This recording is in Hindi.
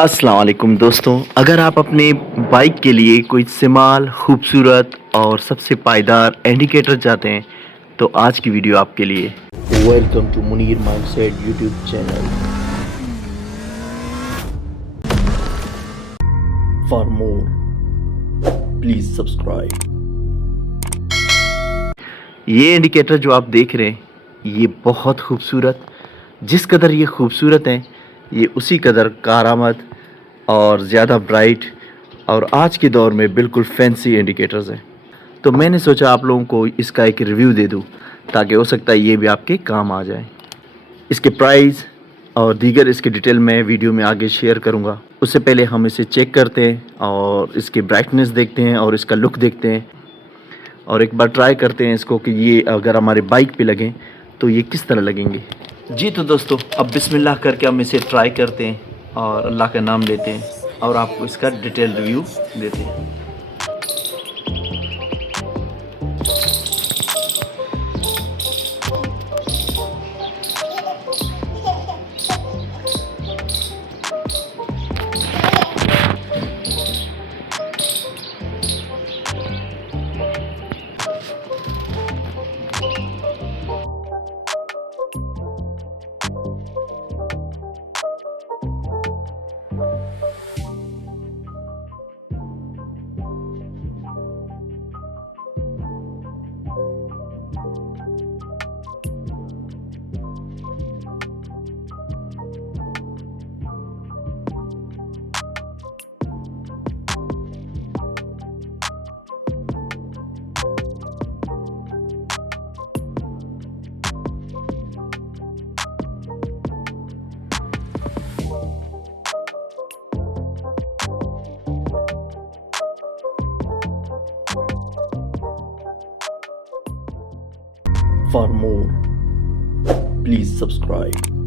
अस्सलाम वालेकुम दोस्तों, अगर आप अपने बाइक के लिए कोई इस्तेमाल खूबसूरत और सबसे पायदार इंडिकेटर चाहते हैं तो आज की वीडियो आपके लिए। Welcome to Munir mindset YouTube channel. For more please subscribe. ये इंडिकेटर जो आप देख रहे हैं ये बहुत खूबसूरत, जिस कदर ये खूबसूरत हैं ये उसी कदर कारआमद और ज़्यादा ब्राइट और आज के दौर में बिल्कुल फैंसी इंडिकेटर्स हैं। तो मैंने सोचा आप लोगों को इसका एक रिव्यू दे दूं ताकि हो सकता है ये भी आपके काम आ जाए। इसके प्राइस और दीगर इसके डिटेल मैं वीडियो में आगे शेयर करूंगा। उससे पहले हम इसे चेक करते हैं और इसकी ब्राइटनेस देखते हैं और इसका लुक देखते हैं और एक बार ट्राई करते हैं इसको कि ये अगर हमारे बाइक पे लगें तो ये किस तरह लगेंगे। जी तो दोस्तों, अब बिस्मिल्लाह करके हम इसे ट्राई करते हैं और अल्लाह का नाम लेते हैं और आपको इसका डिटेल रिव्यू देते हैं। For more, please subscribe.